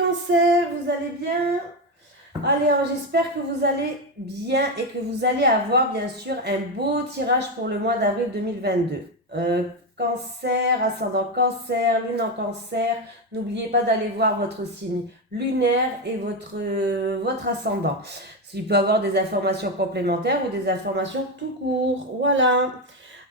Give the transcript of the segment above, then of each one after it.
cancers, vous allez bien? Allez, alors j'espère que vous allez bien et que vous allez avoir bien sûr un beau tirage pour le mois d'avril 2022. Cancer, ascendant cancer, lune en cancer, n'oubliez pas d'aller voir votre signe lunaire et votre ascendant. Il peut avoir des informations complémentaires ou des informations tout court. Voilà.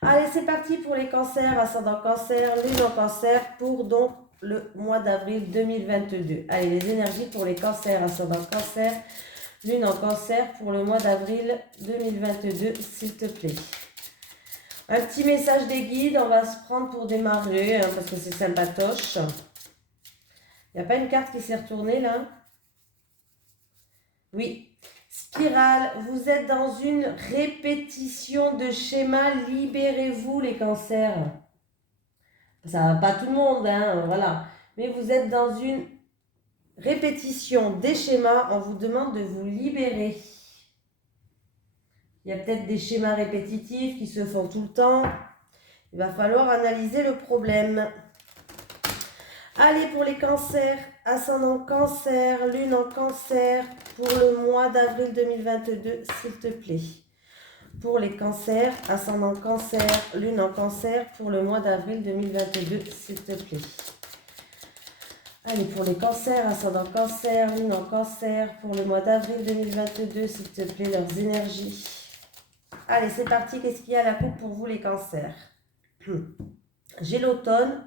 Allez, c'est parti pour les cancers, ascendant cancer, lune en cancer pour donc le mois d'avril 2022. Allez, les énergies pour les cancers, ascendant cancer, lune en cancer pour le mois d'avril 2022, s'il te plaît. Un petit message des guides, on va se prendre pour démarrer, parce que c'est sympatoche. Il n'y a pas une carte qui s'est retournée là? Oui. Spirale, vous êtes dans une répétition de schémas, libérez-vous les cancers. Ça va pas tout le monde, hein, voilà. Mais vous êtes dans une répétition des schémas, on vous demande de vous libérer. Il y a peut-être des schémas répétitifs qui se font tout le temps. Il va falloir analyser le problème. Allez, pour les cancers, ascendant cancer, lune en cancer, pour le mois d'avril 2022, s'il te plaît. Pour les cancers, ascendant cancer, lune en cancer, pour le mois d'avril 2022, s'il te plaît. Allez, pour les cancers, ascendant cancer, lune en cancer, pour le mois d'avril 2022, s'il te plaît, leurs énergies. Allez, c'est parti. Qu'est-ce qu'il y a à la coupe pour vous, les cancers? J'ai l'automne.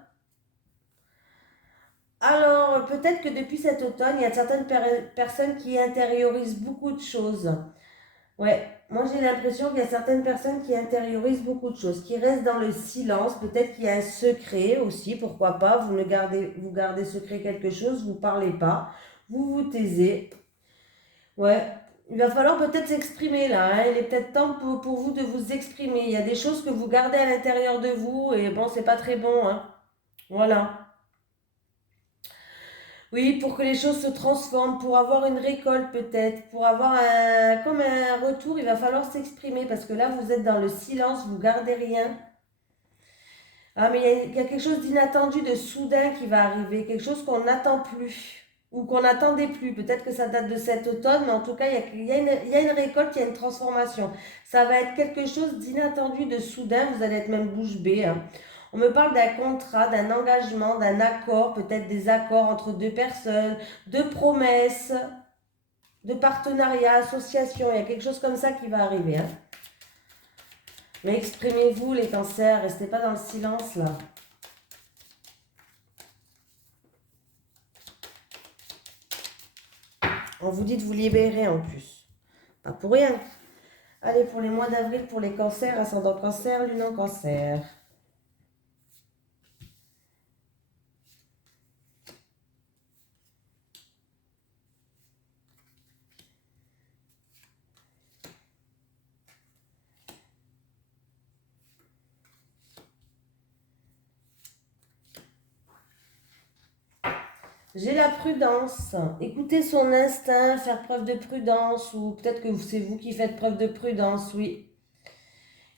Alors, peut-être que depuis cet automne, il y a certaines personnes qui intériorisent beaucoup de choses. Ouais, moi j'ai l'impression qu'il y a certaines personnes qui intériorisent beaucoup de choses, qui restent dans le silence. Peut-être qu'il y a un secret aussi, pourquoi pas. Vous gardez secret quelque chose, vous ne parlez pas, vous vous taisez. Ouais, il va falloir peut-être s'exprimer là, hein. Il est peut-être temps pour vous de vous exprimer. Il y a des choses que vous gardez à l'intérieur de vous et bon, c'est pas très bon, hein. Voilà. Oui, pour que les choses se transforment, pour avoir une récolte peut-être, pour avoir comme un retour, il va falloir s'exprimer parce que là, vous êtes dans le silence, vous gardez rien. Ah, mais il y a quelque chose d'inattendu, de soudain qui va arriver, quelque chose qu'on n'attend plus ou qu'on n'attendait plus. Peut-être que ça date de cet automne, mais en tout cas, il y a une récolte, il y a une transformation. Ça va être quelque chose d'inattendu, de soudain, vous allez être même bouche bée, hein. On me parle d'un contrat, d'un engagement, d'un accord, peut-être des accords entre deux personnes, de promesses, de partenariat, association. Il y a quelque chose comme ça qui va arriver, hein. Mais exprimez-vous les cancers, restez pas dans le silence là. On vous dit de vous libérer en plus. Pas pour rien. Allez, pour les mois d'avril, pour les cancers, ascendant cancer, lune en cancer. J'ai la prudence. Écoutez son instinct, faire preuve de prudence, ou peut-être que c'est vous qui faites preuve de prudence, oui.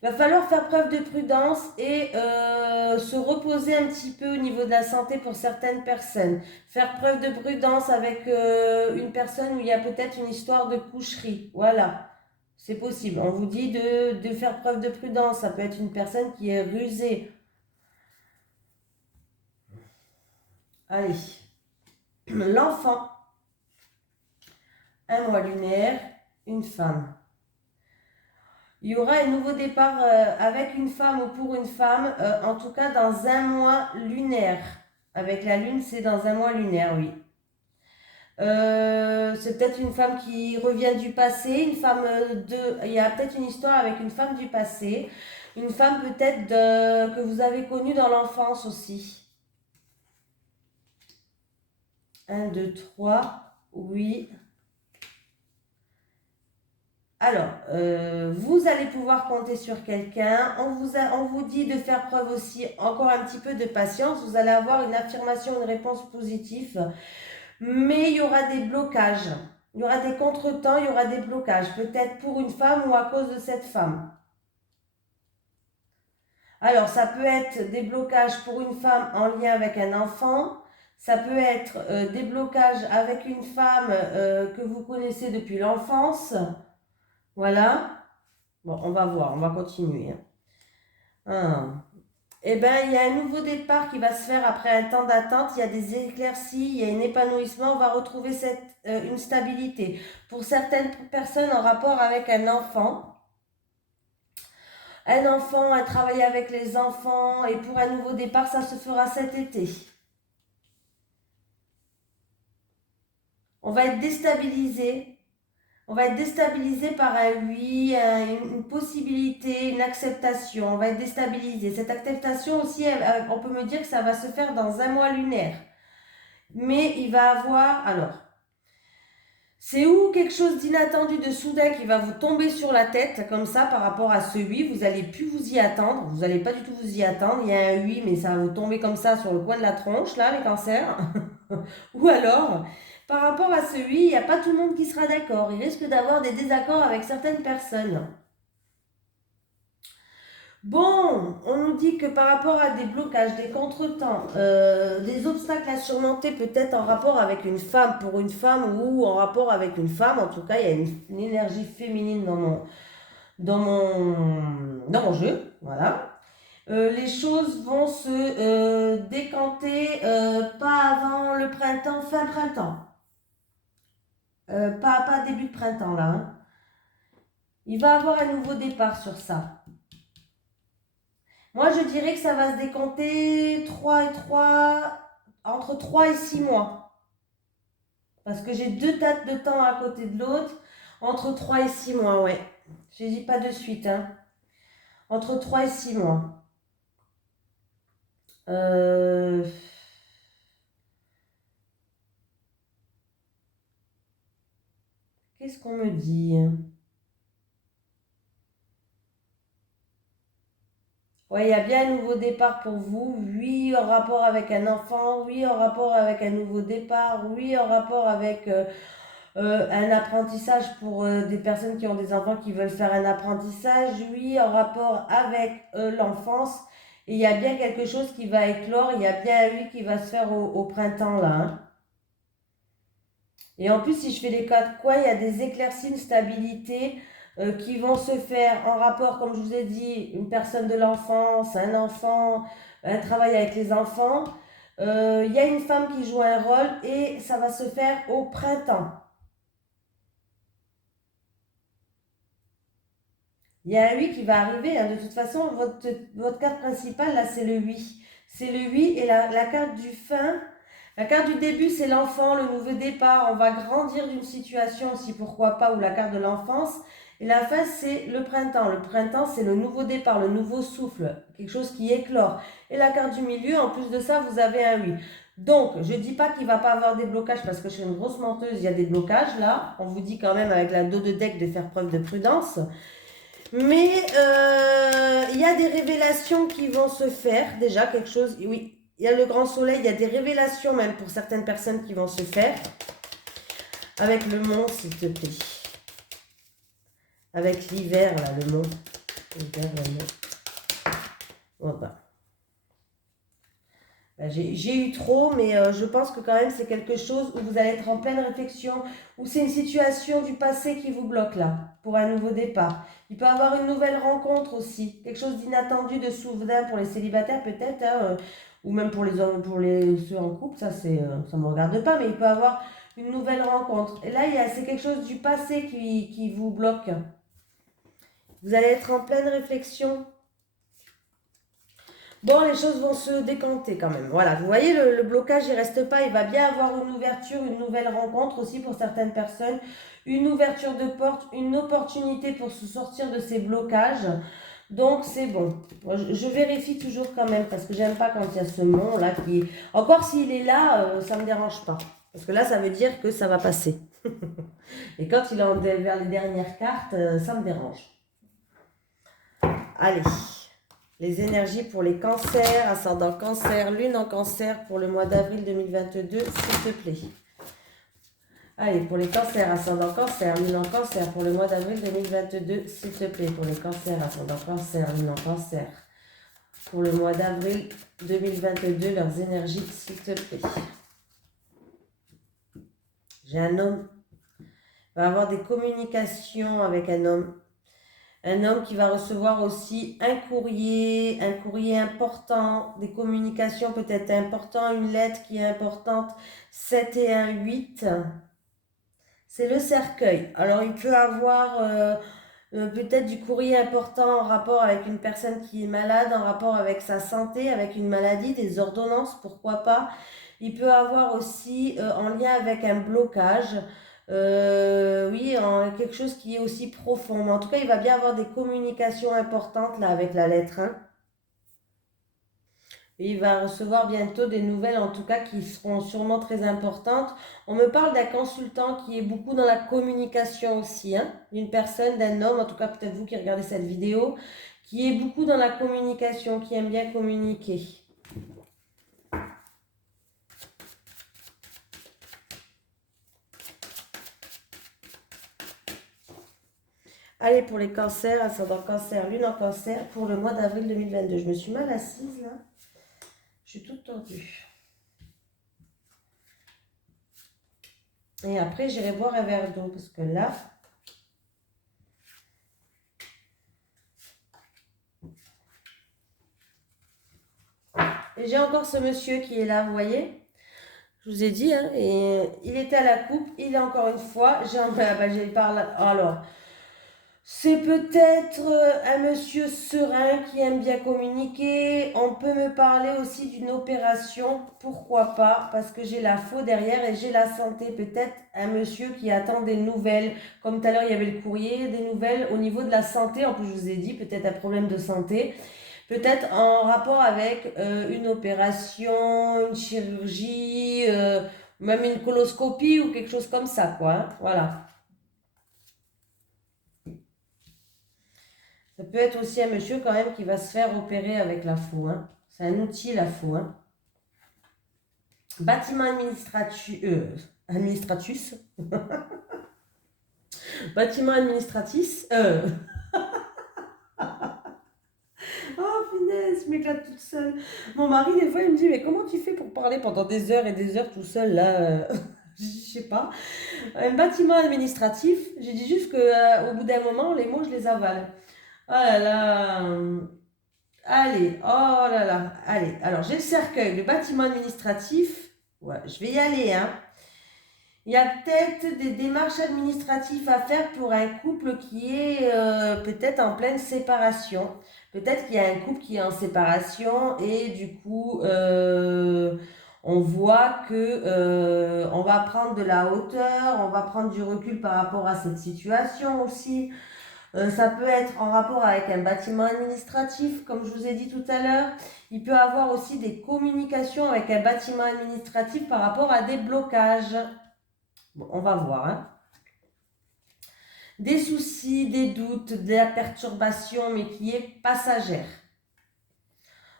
Il va falloir faire preuve de prudence et se reposer un petit peu au niveau de la santé pour certaines personnes. Faire preuve de prudence avec une personne où il y a peut-être une histoire de coucherie. Voilà, c'est possible. On vous dit de faire preuve de prudence. Ça peut être une personne qui est rusée. Allez. L'enfant, un mois lunaire, une femme. Il y aura un nouveau départ avec une femme ou pour une femme, en tout cas dans un mois lunaire. Avec la lune, c'est dans un mois lunaire, oui. C'est peut-être une femme qui revient du passé, une femme il y a peut-être une histoire avec une femme du passé, une femme peut-être que vous avez connue dans l'enfance aussi. 1, 2, 3, oui. Alors, vous allez pouvoir compter sur quelqu'un. On vous dit de faire preuve aussi encore un petit peu de patience. Vous allez avoir une affirmation, une réponse positive. Mais il y aura des blocages. Il y aura des contretemps, il y aura des blocages. Peut-être pour une femme ou à cause de cette femme. Alors, ça peut être des blocages pour une femme en lien avec un enfant. Ça peut être des blocages avec une femme que vous connaissez depuis l'enfance. Voilà. Bon, on va voir, on va continuer. Eh bien, il y a un nouveau départ qui va se faire après un temps d'attente. Il y a des éclaircies, il y a un épanouissement. On va retrouver une stabilité. Pour certaines personnes en rapport avec un enfant, un travail avec les enfants. Et pour un nouveau départ, ça se fera cet été. On va être déstabilisé. On va être déstabilisé par un oui, une possibilité, une acceptation. On va être déstabilisé. Cette acceptation aussi, on peut me dire que ça va se faire dans un mois lunaire. Mais il va avoir... Alors, c'est où quelque chose d'inattendu, de soudain qui va vous tomber sur la tête, comme ça, par rapport à ce oui. Vous n'allez plus vous y attendre. Vous n'allez pas du tout vous y attendre. Il y a un oui, mais ça va vous tomber comme ça sur le coin de la tronche, là, les cancers. Ou alors... Par rapport à ce oui, il n'y a pas tout le monde qui sera d'accord. Il risque d'avoir des désaccords avec certaines personnes. Bon, on nous dit que par rapport à des blocages, des contretemps, des obstacles à surmonter, peut-être en rapport avec une femme, pour une femme ou en rapport avec une femme, en tout cas, il y a une énergie féminine dans mon jeu. Voilà. Les choses vont se décanter pas avant le printemps, fin printemps. Pas début de printemps là. Hein. Il va avoir un nouveau départ sur ça. Moi, je dirais que ça va se décompter entre 3 et 6 mois. Parce que j'ai 2 dates de temps à côté de l'autre. Entre 3 et 6 mois, ouais. Je ne dis pas de suite. Hein. Entre 3 et 6 mois. Qu'est-ce qu'on me dit? Ouais, il y a bien un nouveau départ pour vous. Oui, en rapport avec un enfant. Oui, en rapport avec un nouveau départ. Oui, en rapport avec un apprentissage pour des personnes qui ont des enfants qui veulent faire un apprentissage. Oui, en rapport avec l'enfance. Et il y a bien quelque chose qui va éclore. Il y a bien un oui qui va se faire au printemps là. Hein. Et en plus, si je fais les quatre quoi, il y a des éclaircies, une stabilité qui vont se faire en rapport, comme je vous ai dit, une personne de l'enfance, un enfant, un travail avec les enfants. Il y a une femme qui joue un rôle et ça va se faire au printemps. Il y a un oui qui va arriver. Hein. De toute façon, votre carte principale, là, c'est le oui. C'est le oui et la carte du fin. La carte du début, c'est l'enfant, le nouveau départ. On va grandir d'une situation aussi, pourquoi pas, ou la carte de l'enfance. Et la fin, c'est le printemps. Le printemps, c'est le nouveau départ, le nouveau souffle, quelque chose qui éclore. Et la carte du milieu, en plus de ça, vous avez un oui. Donc, je ne dis pas qu'il ne va pas avoir des blocages, parce que je suis une grosse menteuse, il y a des blocages là. On vous dit quand même avec la dos de deck de faire preuve de prudence. Mais il y a des révélations qui vont se faire, déjà quelque chose, oui, il y a le grand soleil, il y a des révélations même pour certaines personnes qui vont se faire. Avec le mont, s'il te plaît. Avec l'hiver, là, le mont. L'hiver, le mont. Voilà. J'ai eu trop, mais je pense que quand même c'est quelque chose où vous allez être en pleine réflexion, où c'est une situation du passé qui vous bloque là, pour un nouveau départ. Il peut y avoir une nouvelle rencontre aussi, quelque chose d'inattendu, de soudain pour les célibataires peut-être, hein, ou même pour les hommes, pour ceux en couple, ça ne me regarde pas, mais il peut y avoir une nouvelle rencontre. Et là, c'est quelque chose du passé qui vous bloque. Vous allez être en pleine réflexion. Bon, les choses vont se décanter quand même. Voilà, vous voyez, le blocage, il reste pas. Il va bien avoir une ouverture, une nouvelle rencontre aussi pour certaines personnes. Une ouverture de porte, une opportunité pour se sortir de ces blocages. Donc, c'est bon. Je vérifie toujours quand même parce que j'aime pas quand il y a ce mont-là qui... Encore s'il est là, ça me dérange pas. Parce que là, ça veut dire que ça va passer. Et quand il est vers les dernières cartes, ça me dérange. Allez. Les énergies pour les cancers, ascendant cancer, lune en cancer pour le mois d'avril 2022, s'il te plaît. Allez, pour les cancers, ascendant cancer, lune en cancer pour le mois d'avril 2022, s'il te plaît. Pour les cancers, ascendant cancer, lune en cancer pour le mois d'avril 2022, leurs énergies, s'il te plaît. J'ai un homme. Il va avoir des communications avec un homme. Un homme qui va recevoir aussi un courrier important, des communications peut-être importantes, une lettre qui est importante. 7 et 1, 8. C'est le cercueil. Alors, il peut avoir peut-être du courrier important en rapport avec une personne qui est malade, en rapport avec sa santé, avec une maladie, des ordonnances, pourquoi pas. Il peut avoir aussi en lien avec un blocage, oui, quelque chose qui est aussi profond. Mais en tout cas, il va bien avoir des communications importantes là avec la lettre 1. Et il va recevoir bientôt des nouvelles, en tout cas, qui seront sûrement très importantes. On me parle d'un consultant qui est beaucoup dans la communication aussi, hein, d'une personne, d'un homme, en tout cas peut-être vous qui regardez cette vidéo, qui est beaucoup dans la communication, qui aime bien communiquer. Allez, pour les cancers, ascendant cancer, lune en cancer, pour le mois d'avril 2022. Je me suis mal assise là. Je suis toute tordue. Et après, j'irai boire un verre d'eau parce que là... Et j'ai encore ce monsieur qui est là, vous voyez? Je vous ai dit, hein, et il était à la coupe, il est encore une fois, j'ai parlé, alors, c'est peut-être un monsieur serein qui aime bien communiquer, on peut me parler aussi d'une opération, pourquoi pas, parce que j'ai la faux derrière et j'ai la santé, peut-être un monsieur qui attend des nouvelles, comme tout à l'heure il y avait le courrier, des nouvelles au niveau de la santé, en plus je vous ai dit, peut-être un problème de santé, peut-être en rapport avec une opération, une chirurgie, même une coloscopie ou quelque chose comme ça, quoi, hein. Voilà. Ça peut être aussi un monsieur quand même qui va se faire opérer avec la faux, hein. C'est un outil, la faux, hein. Bâtiment administratus. Bâtiment administratif. Oh, finesse, je m'éclate toute seule. Mon mari, des fois, il me dit, mais comment tu fais pour parler pendant des heures et des heures tout seul, là? Je sais pas. Un bâtiment administratif, j'ai dit juste que au bout d'un moment, les mots, je les avale. Oh là là. Allez, oh là là. Allez, alors j'ai le cercueil, le bâtiment administratif. Ouais, je vais y aller, hein. Il y a peut-être des démarches administratives à faire pour un couple qui est peut-être en pleine séparation. Peut-être qu'il y a un couple qui est en séparation et du coup, on voit que on va prendre de la hauteur, on va prendre du recul par rapport à cette situation aussi. Ça peut être en rapport avec un bâtiment administratif, comme je vous ai dit tout à l'heure. Il peut avoir aussi des communications avec un bâtiment administratif par rapport à des blocages. Bon, on va voir, hein. Des soucis, des doutes, de la perturbation, mais qui est passagère.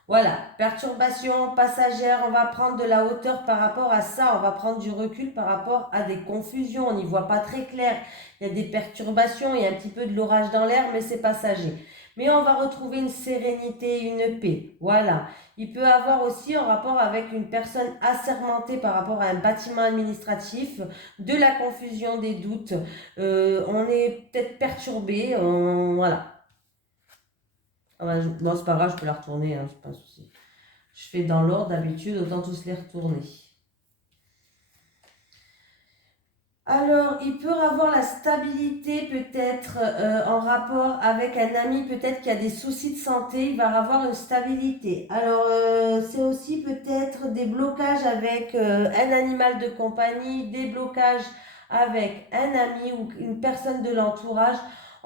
Voilà, perturbation passagère, on va prendre de la hauteur par rapport à ça, on va prendre du recul par rapport à des confusions, on n'y voit pas très clair, il y a des perturbations, il y a un petit peu de l'orage dans l'air, mais c'est passager. Mais on va retrouver une sérénité, une paix, voilà. Il peut avoir aussi en rapport avec une personne assermentée par rapport à un bâtiment administratif, de la confusion, des doutes, on est peut-être perturbé, voilà. Ah bah, bon, c'est pas grave, je peux la retourner, hein, c'est pas un souci. Je fais dans l'ordre d'habitude, autant tous les retourner. Alors, il peut avoir la stabilité peut-être en rapport avec un ami peut-être qui a des soucis de santé, il va avoir une stabilité. Alors, c'est aussi peut-être des blocages avec un animal de compagnie, des blocages avec un ami ou une personne de l'entourage.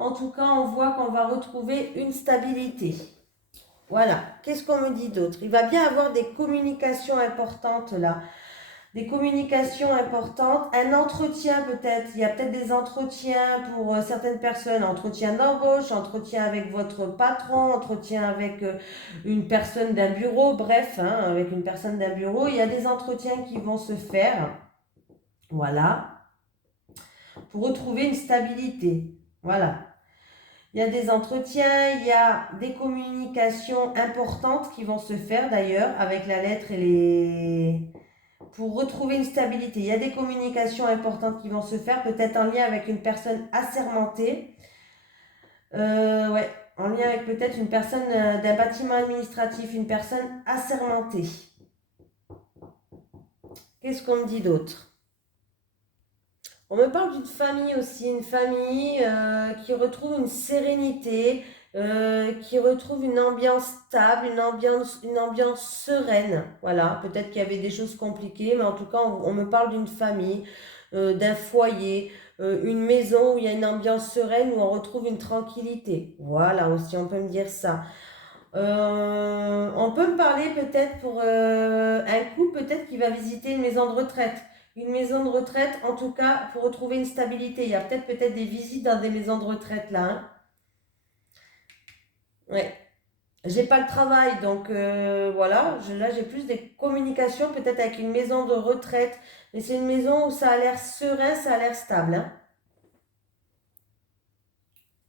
En tout cas, on voit qu'on va retrouver une stabilité. Voilà. Qu'est-ce qu'on me dit d'autre? Il va bien avoir des communications importantes là. Des communications importantes. Un entretien peut-être. Il y a peut-être des entretiens pour certaines personnes. Entretien d'embauche, entretien avec votre patron, entretien avec une personne d'un bureau. Bref, hein, avec une personne d'un bureau. Il y a des entretiens qui vont se faire. Voilà. Pour retrouver une stabilité. Voilà. Il y a des entretiens, il y a des communications importantes qui vont se faire d'ailleurs avec la lettre et les... pour retrouver une stabilité. Il y a des communications importantes qui vont se faire, peut-être en lien avec une personne assermentée. Ouais, en lien avec peut-être une personne d'un bâtiment administratif, une personne assermentée. Qu'est-ce qu'on me dit d'autre? On me parle d'une famille aussi, une famille qui retrouve une sérénité, qui retrouve une ambiance stable, une ambiance sereine. Voilà, peut-être qu'il y avait des choses compliquées, mais en tout cas, on me parle d'une famille, d'un foyer, une maison où il y a une ambiance sereine, où on retrouve une tranquillité. Voilà, aussi, on peut me dire ça. On peut me parler peut-être pour un couple peut-être qui va visiter une maison de retraite. Une maison de retraite, en tout cas, pour retrouver une stabilité. Il y a peut-être des visites dans des maisons de retraite là. Hein. Ouais. J'ai pas le travail, donc voilà. Là, j'ai plus des communications peut-être avec une maison de retraite. Mais c'est une maison où ça a l'air serein, ça a l'air stable. Hein.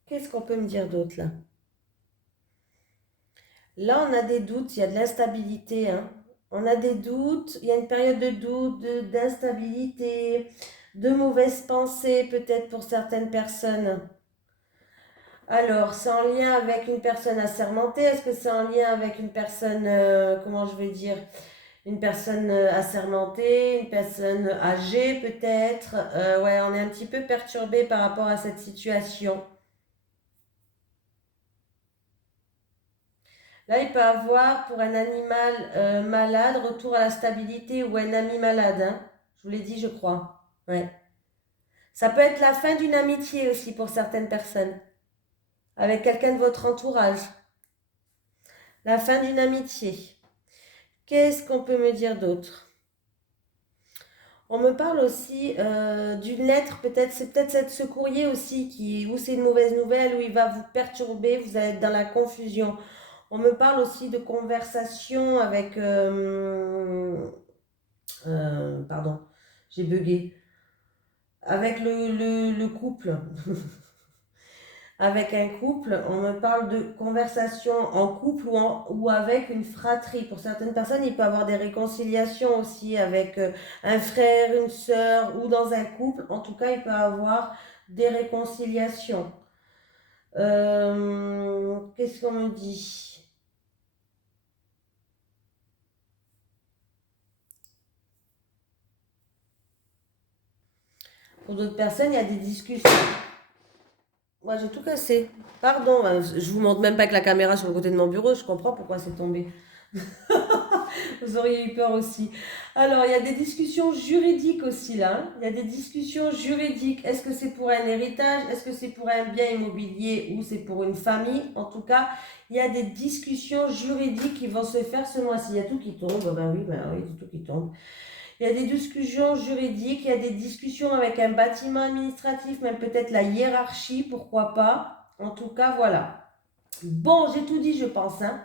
Qu'est-ce qu'on peut me dire d'autre là? Là, on a des doutes, il y a de l'instabilité. Hein. On a des doutes, il y a une période de doute, d'instabilité, de mauvaises pensées peut-être pour certaines personnes. Alors, c'est en lien avec une personne assermentée? Est-ce que c'est en lien avec une personne, comment je vais dire, une personne assermentée, une personne âgée peut-être? Ouais, on est un petit peu perturbé par rapport à cette situation. Là, il peut avoir pour un animal malade retour à la stabilité ou un ami malade. Hein. Je vous l'ai dit, je crois. Ouais. Ça peut être la fin d'une amitié aussi pour certaines personnes, avec quelqu'un de votre entourage. La fin d'une amitié. Qu'est-ce qu'on peut me dire d'autre? On me parle aussi d'une lettre, peut-être, c'est peut-être ce courrier aussi où c'est une mauvaise nouvelle, où il va vous perturber, vous allez être dans la confusion. On me parle aussi de conversation avec pardon, j'ai bugué. Avec le couple, avec un couple, on me parle de conversation en couple ou avec une fratrie. Pour certaines personnes, il peut y avoir des réconciliations aussi avec un frère, une sœur ou dans un couple. En tout cas, il peut y avoir des réconciliations. Qu'est-ce qu'on me dit? Pour d'autres personnes, il y a des discussions. Moi, j'ai tout cassé. Pardon, je vous montre même pas avec la caméra sur le côté de mon bureau. Je comprends pourquoi c'est tombé. Vous auriez eu peur aussi. Alors, il y a des discussions juridiques aussi là. Hein. Il y a des discussions juridiques. Est-ce que c'est pour un héritage? Est-ce que c'est pour un bien immobilier ou c'est pour une famille? En tout cas, il y a des discussions juridiques qui vont se faire ce mois-ci. Il y a tout qui tombe. Ben oui, c'est tout qui tombe. Il y a des discussions juridiques, il y a des discussions avec un bâtiment administratif, même peut-être la hiérarchie, pourquoi pas. En tout cas, voilà. Bon, j'ai tout dit, je pense. Hein.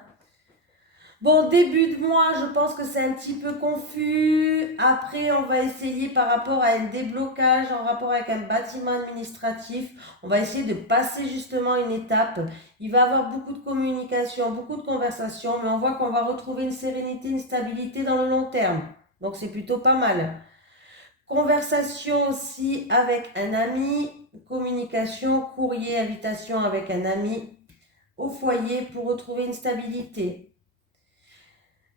Bon, début de mois, je pense que c'est un petit peu confus. Après, on va essayer par rapport à un déblocage en rapport avec un bâtiment administratif. On va essayer de passer justement une étape. Il va y avoir beaucoup de communication, beaucoup de conversations, mais on voit qu'on va retrouver une sérénité, une stabilité dans le long terme. Donc, c'est plutôt pas mal. Conversation aussi avec un ami, communication, courrier, invitation avec un ami au foyer pour retrouver une stabilité.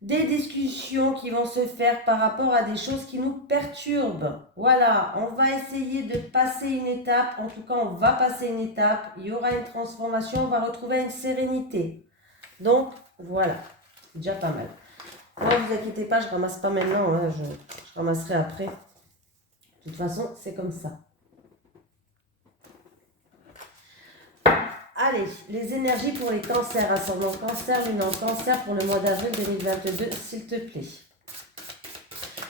Des discussions qui vont se faire par rapport à des choses qui nous perturbent. Voilà, on va essayer de passer une étape, en tout cas on va passer une étape, il y aura une transformation, on va retrouver une sérénité. Donc voilà, c'est déjà pas mal. Ne vous inquiétez pas, je ramasse pas maintenant, hein, je ramasserai après. De toute façon, c'est comme ça. Allez, les énergies pour les cancers, ascendant cancer, lune en cancer pour le mois d'avril 2022, s'il te plaît.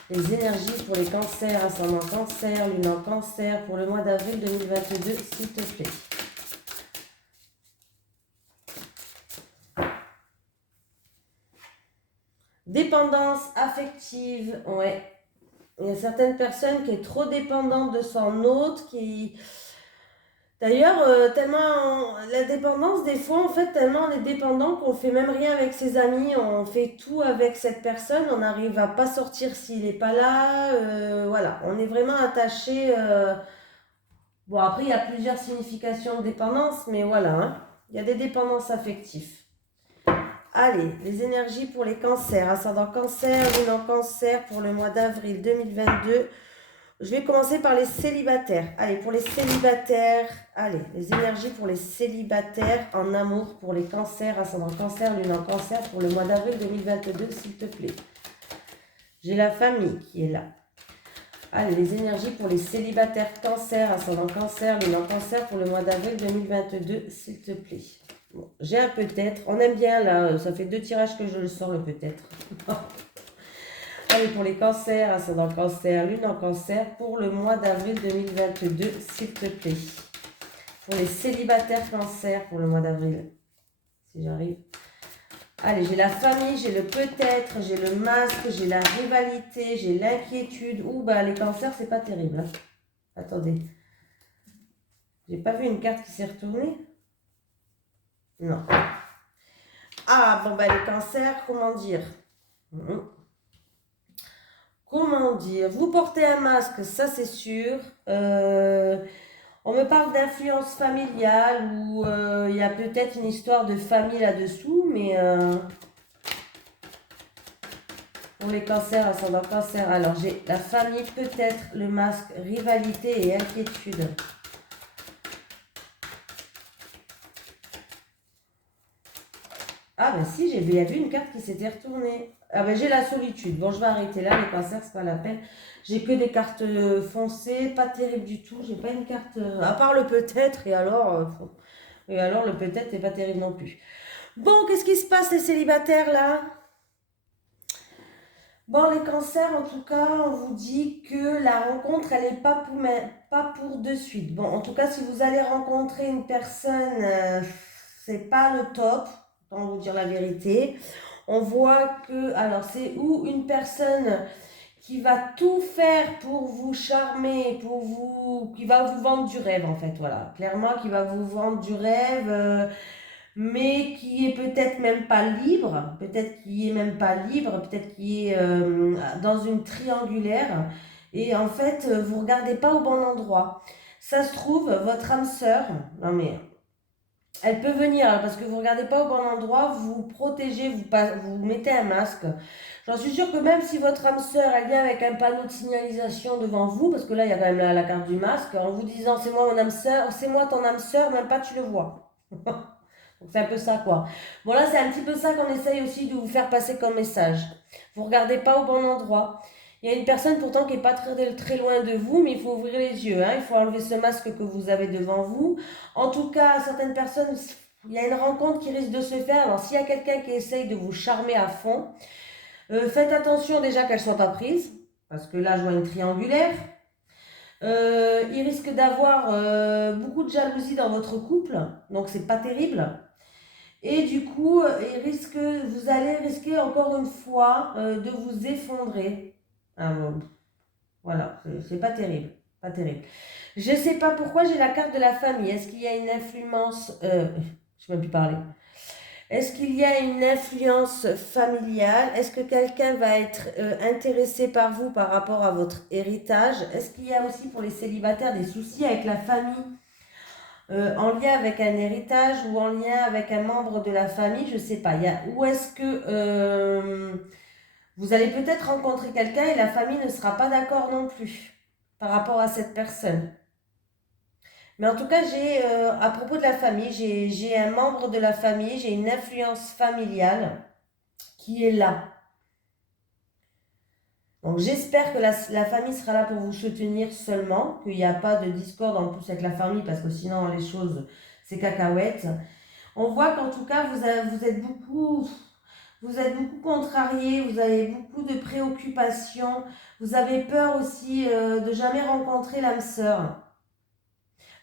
Les énergies pour les cancers, ascendant cancer, lune en cancer pour le mois d'avril 2022, s'il te plaît. Dépendance affective, ouais. Il y a certaines personnes qui sont trop dépendantes de son autre, qui D'ailleurs, la dépendance, des fois, en fait, tellement on est dépendant qu'on fait même rien avec ses amis, on fait tout avec cette personne, on n'arrive à pas sortir s'il n'est pas là, voilà, on est vraiment attaché. Bon, après, il y a plusieurs significations de dépendance, mais voilà, hein. Il y a des dépendances affectives. Allez, les énergies pour les cancers, ascendant cancer, lune en cancer pour le mois d'avril 2022. Je vais commencer par les célibataires. Allez, pour les célibataires, allez, les énergies pour les célibataires en amour pour les cancers, ascendant cancer, lune en cancer pour le mois d'avril 2022, s'il te plaît. J'ai la famille qui est là. Allez, les énergies pour les célibataires cancer, ascendant cancer, lune en cancer pour le mois d'avril 2022, s'il te plaît. Bon, j'ai un peut-être. On aime bien là, ça fait 2 tirages que je le sors le peut-être. Allez, pour les cancers, ascendant cancer, lune en cancer, pour le mois d'avril 2022, s'il te plaît. Pour les célibataires cancer, pour le mois d'avril, si j'arrive. Allez, j'ai la famille, j'ai le peut-être, j'ai le masque, j'ai la rivalité, j'ai l'inquiétude. Ouh, bah les cancers, c'est pas terrible. Hein. Attendez. J'ai pas vu une carte qui s'est retournée? Non. Ah, bon, bah les cancers, comment dire? Comment dire? Vous portez un masque, ça c'est sûr. On me parle d'influence familiale ou il y a peut-être une histoire de famille là-dessous, mais pour les cancers, ascendant cancer, alors j'ai la famille, peut-être le masque, rivalité et inquiétude. Ah ben si, j'ai bien vu une carte qui s'était retournée. Ah ben j'ai la solitude. Bon, je vais arrêter là, les cancers, c'est pas la peine. J'ai que des cartes foncées, pas terrible du tout. J'ai pas une carte, à part le peut-être, et alors le peut-être n'est pas terrible non plus. Bon, qu'est-ce qui se passe les célibataires là? Bon, les cancers, en tout cas, on vous dit que la rencontre, elle n'est pas pour de suite. Bon, en tout cas, si vous allez rencontrer une personne, c'est pas le top, pour vous dire la vérité. On voit que, alors, c'est où une personne qui va tout faire pour vous charmer, qui va vous vendre du rêve, en fait, voilà. Clairement, qui va vous vendre du rêve. Mais qui est peut-être même pas libre, peut-être qui est même pas libre, peut-être qui est dans une triangulaire. Et en fait, vous regardez pas au bon endroit. Ça se trouve, votre âme sœur, non mais elle peut venir parce que vous regardez pas au bon endroit, vous vous protégez, vous mettez un masque. J'en suis sûre que même si votre âme sœur, elle vient avec un panneau de signalisation devant vous, parce que là, il y a quand même la carte du masque, en vous disant c'est moi mon âme sœur, c'est moi ton âme sœur, même pas tu le vois. Donc c'est un peu ça quoi. Bon là c'est un petit peu ça qu'on essaye aussi de vous faire passer comme message. Vous regardez pas au bon endroit. Il y a une personne pourtant qui est pas très loin de vous, mais il faut ouvrir les yeux. Hein. Il faut enlever ce masque que vous avez devant vous. En tout cas, certaines personnes, il y a une rencontre qui risque de se faire. Alors s'il y a quelqu'un qui essaye de vous charmer à fond, faites attention déjà qu'elle soit pas prise. Parce que là je vois une triangulaire. Il risque d'avoir beaucoup de jalousie dans votre couple. Donc c'est pas terrible. Et du coup, vous allez risquer encore une fois de vous effondrer. Ah, bon, voilà, c'est pas terrible. Pas terrible. Je sais pas pourquoi j'ai la carte de la famille. Est-ce qu'il y a une influence... je ne peux plus parler. Est-ce qu'il y a une influence familiale? Est-ce que quelqu'un va être intéressé par vous par rapport à votre héritage? Est-ce qu'il y a aussi pour les célibataires des soucis avec la famille? En lien avec un héritage ou en lien avec un membre de la famille, je ne sais pas. Où est-ce que vous allez peut-être rencontrer quelqu'un et la famille ne sera pas d'accord non plus par rapport à cette personne. Mais en tout cas, à propos de la famille, j'ai un membre de la famille, j'ai une influence familiale qui est là. Donc j'espère que la famille sera là pour vous soutenir seulement, qu'il n'y a pas de discorde en plus avec la famille parce que sinon les choses, c'est cacahuètes. On voit qu'en tout cas, vous êtes beaucoup contrarié, vous avez beaucoup de préoccupations, vous avez peur aussi de jamais rencontrer l'âme sœur.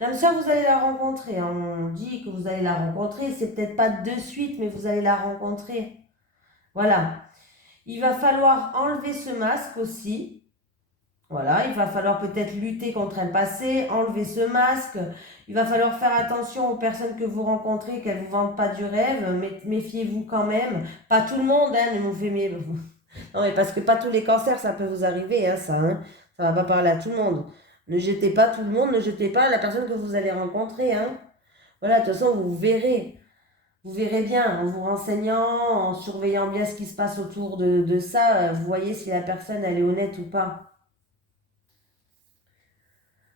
L'âme sœur, vous allez la rencontrer. Hein. On dit que vous allez la rencontrer, c'est peut-être pas de suite, mais vous allez la rencontrer. Voilà. Il va falloir enlever ce masque aussi. Voilà, il va falloir peut-être lutter contre un passé, enlever ce masque. Il va falloir faire attention aux personnes que vous rencontrez, qu'elles ne vous vendent pas du rêve. Méfiez-vous quand même. Pas tout le monde, hein, ne vous faites. Non, mais parce que pas tous les cancers, ça peut vous arriver, hein, ça. Hein. Ça va pas parler à tout le monde. Ne jetez pas tout le monde, ne jetez pas la personne que vous allez rencontrer, hein. Voilà, de toute façon, vous verrez. Vous verrez bien, en vous renseignant, en surveillant bien ce qui se passe autour de ça, vous voyez si la personne, elle est honnête ou pas.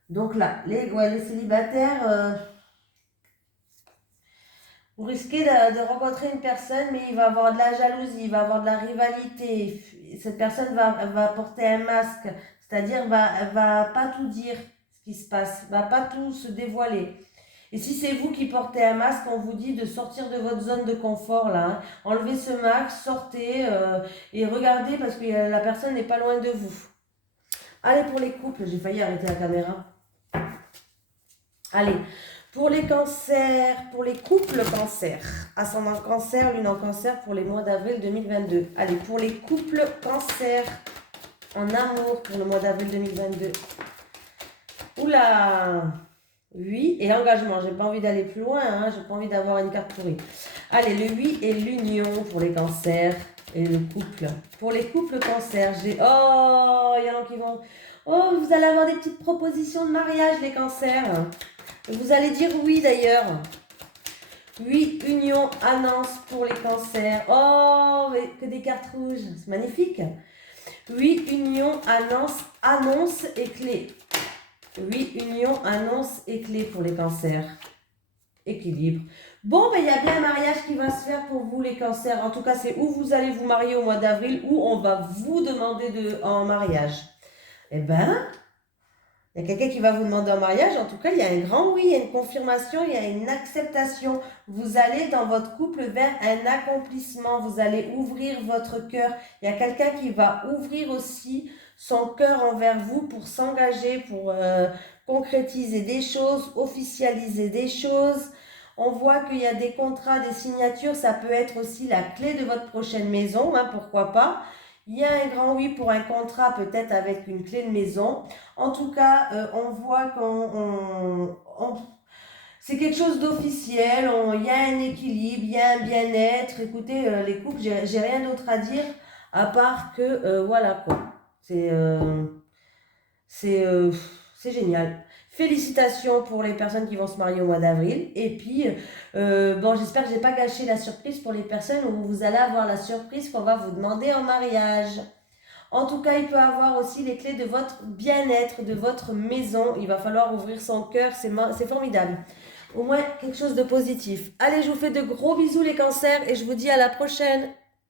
Donc là, les célibataires, vous risquez de rencontrer une personne, mais il va avoir de la jalousie, il va avoir de la rivalité. Cette personne va porter un masque, c'est-à-dire va pas tout dire ce qui se passe, va pas tout se dévoiler. Et si c'est vous qui portez un masque, on vous dit de sortir de votre zone de confort là, hein. Enlevez ce masque, sortez et regardez parce que la personne n'est pas loin de vous. Allez pour les couples, j'ai failli arrêter la caméra. Allez, pour les cancers, pour les couples cancer, ascendant cancer, lune en cancer pour les mois d'avril 2022. Allez, pour les couples cancer en amour pour le mois d'avril 2022. Oula! Oui, et engagement. J'ai pas envie d'aller plus loin, hein, j'ai pas envie d'avoir une carte pourrie. Allez, le 8 et l'union pour les cancers et le couple. Pour les couples cancers, j'ai... Oh, il y en a qui vont... Oh, vous allez avoir des petites propositions de mariage, les cancers. Vous allez dire oui, d'ailleurs. Oui, union, annonce pour les cancers. Oh, mais que des cartes rouges. C'est magnifique. Oui, union, annonce et clé. Oui, union, annonce et clé pour les cancers. Équilibre. Bon, ben il y a bien un mariage qui va se faire pour vous les cancers. En tout cas, c'est où vous allez vous marier au mois d'avril ou on va vous demander en mariage. Eh ben, il y a quelqu'un qui va vous demander en mariage. En tout cas, il y a un grand oui, il y a une confirmation, il y a une acceptation. Vous allez dans votre couple vers un accomplissement. Vous allez ouvrir votre cœur. Il y a quelqu'un qui va ouvrir aussi son cœur envers vous pour s'engager, pour concrétiser des choses, officialiser des choses. On voit qu'il y a des contrats, des signatures. Ça peut être aussi la clé de votre prochaine maison, hein, pourquoi pas. Il y a un grand oui pour un contrat, peut-être avec une clé de maison. En tout cas, on voit c'est quelque chose d'officiel. Il y a un équilibre, il y a un bien-être. Écoutez, les couples, j'ai rien d'autre à dire à part que voilà quoi. C'est euh, c'est euh, c'est génial. Félicitations pour les personnes qui vont se marier au mois d'avril. Et puis, bon, j'espère que je n'ai pas gâché la surprise pour les personnes où vous allez avoir la surprise qu'on va vous demander en mariage. En tout cas, il peut avoir aussi les clés de votre bien-être, de votre maison. Il va falloir ouvrir son cœur, c'est formidable. Au moins, quelque chose de positif. Allez, je vous fais de gros bisous les cancers et je vous dis à la prochaine.